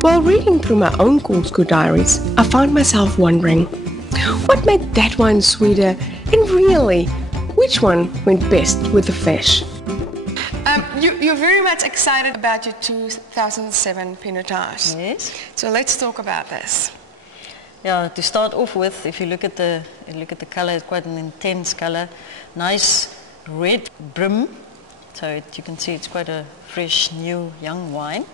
While reading through my own Corkscrew diaries, I found myself wondering, what made that one sweeter, and really, which one went best with the fish? You're very much excited about your 2007 Pinotage. Yes. So let's talk about this. Yeah, to start off with, if you look at the color, it's quite an intense color. Nice red brim, so you can see it's quite a fresh, new, young wine.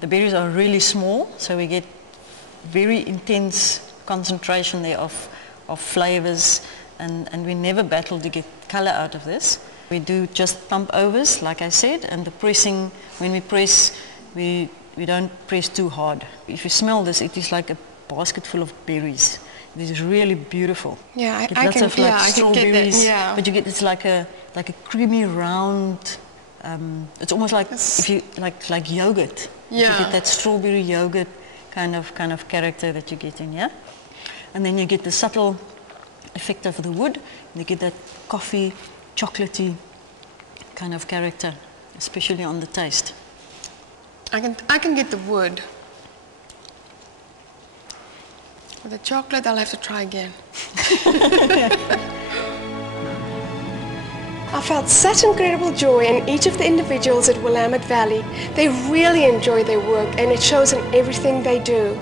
The berries are really small, so we get very intense concentration there of flavors, and we never battle to get color out of this. We do just pump overs, like I said, and the pressing, when we press, we don't press too hard. If you smell this, it is like a basket full of berries. It is really beautiful. Yeah, I can get that. But you get, it's like a creamy round. It's almost like if you like yogurt. Yeah. You get that strawberry yogurt kind of character that you get in, yeah. And then you get the subtle effect of the wood. And you get that coffee, chocolatey kind of character, especially on the taste. I can get the wood. With the chocolate, I'll have to try again. I felt such incredible joy in each of the individuals at Willamette Valley. They really enjoy their work, and it shows in everything they do.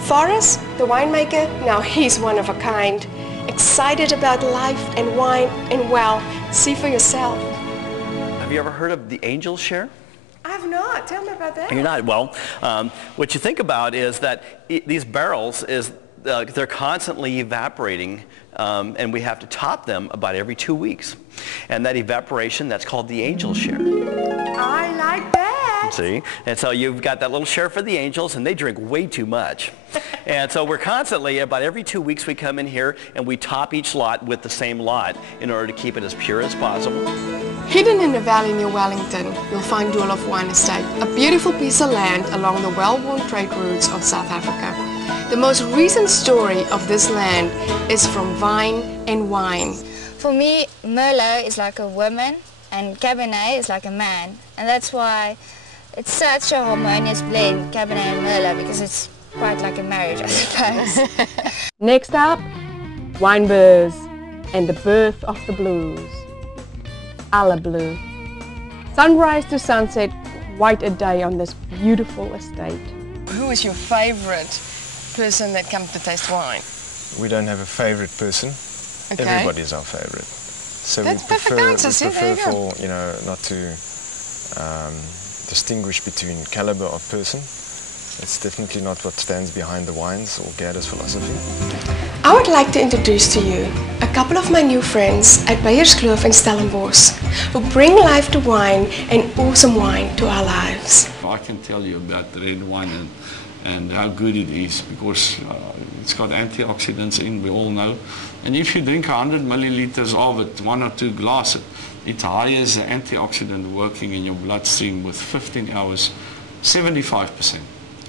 Forrest, the winemaker, now he's one of a kind. Excited about life and wine, and well, see for yourself. Have you ever heard of the angel share? I have not. Tell me about that. You're not? Well, what you think about is that these barrels, they're constantly evaporating, and we have to top them about every 2 weeks. And that evaporation, that's called the angel share. I like that. See? And so you've got that little share for the angels, and they drink way too much. And so we're constantly, about every 2 weeks, we come in here and we top each lot with the same lot in order to keep it as pure as possible. Hidden in the valley near Wellington, you'll find Doolhof Wine Estate, a beautiful piece of land along the well-worn trade routes of South Africa. The most recent story of this land is from Vine and Wine. For me, Merlot is like a woman and Cabernet is like a man, and that's why it's such a harmonious blend, Cabernet and Merlot, because it's quite like a marriage, I suppose. Next up, wine buzz and the birth of the blues. A la Bleu. Sunrise to sunset, quite a day on this beautiful estate. Who is your favorite person that comes to taste wine? We don't have a favorite person. Okay. Everybody's our favorite. So That's we prefer, answer, not to distinguish between caliber of person. It's definitely not what stands behind the wines or Gerda's philosophy. I would like to introduce to you a couple of my new friends at Beyerskloof in Stellenbosch who bring life to wine and awesome wine to our lives. I can tell you about the red wine and how good it is, because it's got antioxidants in, we all know. And if you drink 100 milliliters of it, 1 or 2 glasses, it hires the antioxidant working in your bloodstream with 15 hours, 75%.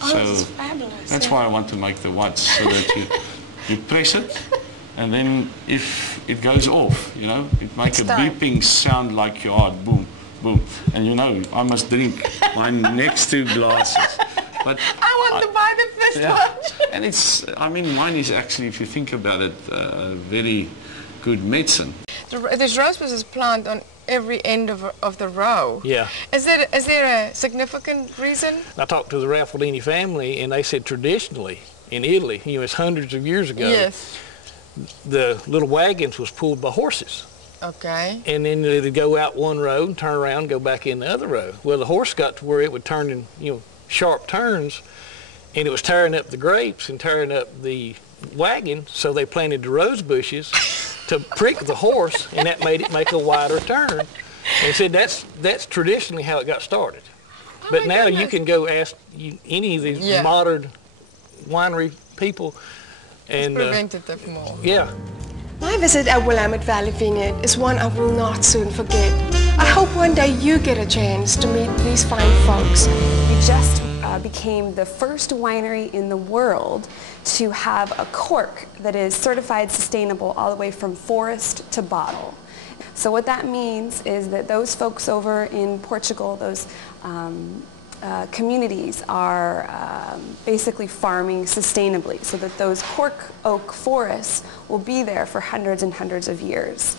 Oh, so that's fabulous. That's why I want to make the watts, so that you press it, and then if it goes off, it makes a beeping sound like your heart, boom, boom. And I must drink my next 2 glasses. But I want to buy the first one. And wine is actually, if you think about it, very good medicine. This rosebus is planted on every end of the row. Yeah. Is there a significant reason? I talked to the Raffaldini family, and they said traditionally in Italy, it's hundreds of years ago, yes, the little wagons was pulled by horses. Okay. And then they'd go out one road and turn around and go back in the other road. Well, the horse got to where it would turn in, sharp turns, and it was tearing up the grapes and tearing up the wagon, so they planted the rose bushes to prick the horse, and that made it make a wider turn. And said that's traditionally how it got started. But now you can go ask any of these modern winery people, and prevented them from all. Yeah. My visit at Willamette Valley Vineyard is one I will not soon forget. I hope one day you get a chance to meet these fine folks. We just became the first winery in the world to have a cork that is certified sustainable all the way from forest to bottle. So what that means is that those folks over in Portugal, those communities are basically farming sustainably so that those cork oak forests will be there for hundreds and hundreds of years.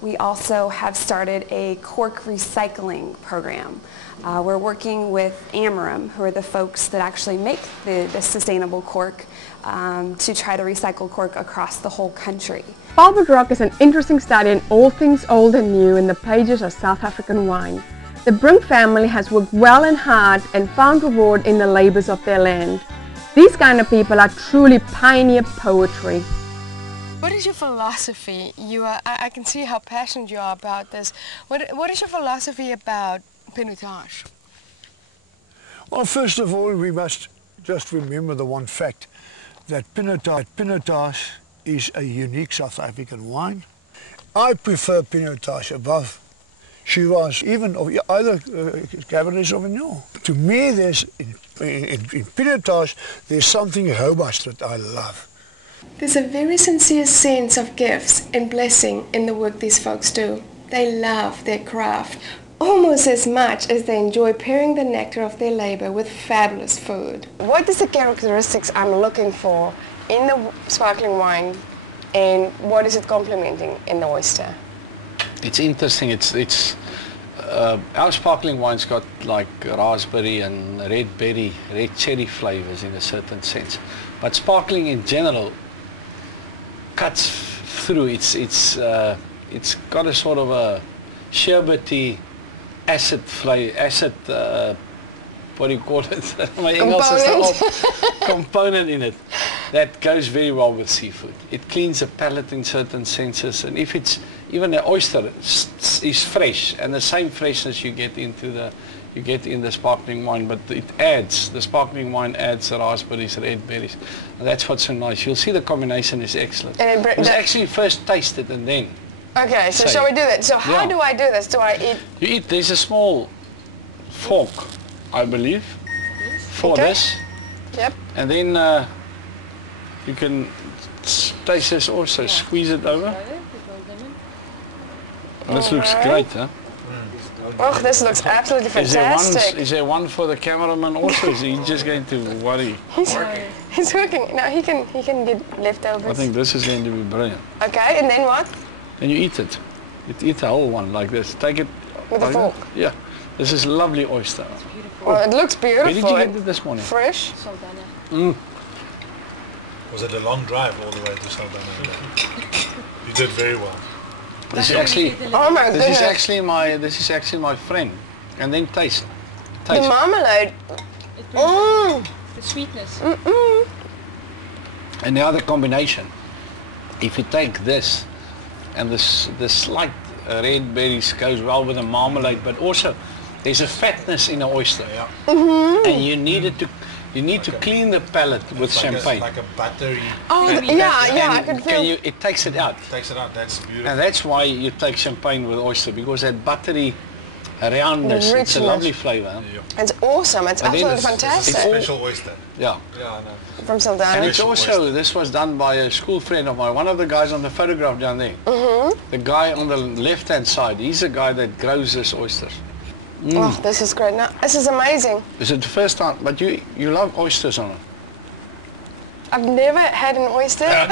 We also have started a cork recycling program. We're working with Amarim, who are the folks that actually make the sustainable cork, to try to recycle cork across the whole country. Velvet Rock is an interesting study in all things old and new in the pages of South African wine. The Brink family has worked well and hard and found reward in the labors of their land. These kind of people are truly pioneer poetry. What is your philosophy? I can see how passionate you are about this. What is your philosophy about pinotage? Well, first of all, we must just remember the one fact that pinotage is a unique South African wine. I prefer pinotage above Shiraz, even of either Cabernet Sauvignon. To me, there's in pinotage, there's something robust that I love. There's a very sincere sense of gifts and blessing in the work these folks do. They love their craft almost as much as they enjoy pairing the nectar of their labor with fabulous food. What is the characteristics I'm looking for in the sparkling wine, and what is it complementing in the oyster? It's interesting. Our sparkling wine's got like raspberry and red cherry flavors in a certain sense. But sparkling in general cuts through. It's got a sort of a sherbety acid flavor, what do you call it? My English is off. Component in it that goes very well with seafood. It cleans the palate in certain senses, and if it's even the oyster is fresh, and the same freshness you get in the sparkling wine, but the sparkling wine adds the raspberries, red berries, and that's what's so nice. You'll see the combination is excellent. And it was actually first tasted and then. Okay, so shall we do that? So how do I do this? Do I eat? You eat. There's a small fork, I believe, for this. Yep. And then you can taste this also. Squeeze it over. This looks great, huh? Oh, this looks absolutely fantastic. Is there one for the cameraman also? Is he just going to worry? He's working. No, he can get leftovers. I think this is going to be brilliant. Okay, and then what? Then you eat it. You eat the whole one like this. Take it with a fork. Yeah. This is lovely oyster. Well, it looks beautiful. Where did you get it this morning? Fresh. Saldanha. Was it a long drive all the way to Saldanha? You did very well. This is actually. Oh my goodness. This is actually my friend. And then taste. The marmalade. The sweetness. And now the combination. If you take this and the slight red berries goes well with the marmalade, but also there's a fatness in the oyster. Yeah. And you need to clean the palate with champagne. Like a buttery. Oh, I can feel. It takes it out. That's beautiful. And that's why you take champagne with oyster, because that buttery roundness, it's a lovely flavour. Yeah. It's awesome. It's absolutely fantastic. It's a special oyster. Yeah. Yeah, I know. From Saldanha. And it's also, this was done by a school friend of mine, one of the guys on the photograph down there. The guy on the left-hand side, he's the guy that grows this oysters. Oh, this is great. No, this is amazing. Is it the first time? But you love oysters on it. I've never had an oyster. And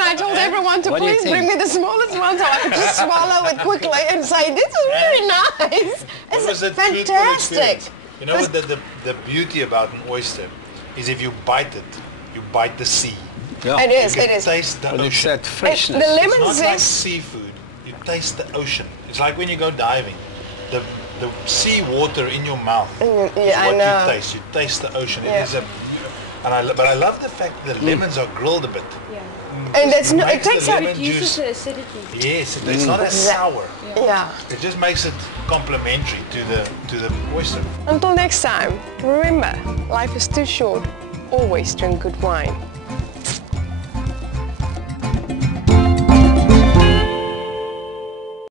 I told everyone to please bring me the smallest one so I could just swallow it quickly and say, this is really nice. It's fantastic. You know what the beauty about an oyster is, if you bite it, you bite the sea. Yeah. It is. Taste the but ocean. it's that freshness. The lemon it's not zest. Like seafood. You taste the ocean. It's like when you go diving. The sea water in your mouth is what you taste. You taste the ocean. Yeah. It is but I love the fact that the lemons are grilled a bit. Yeah. And it takes out. It reduces the acidity. Yes, it's not as sour. Yeah. It just makes it complementary to the oyster. Until next time, remember, life is too short. Always drink good wine.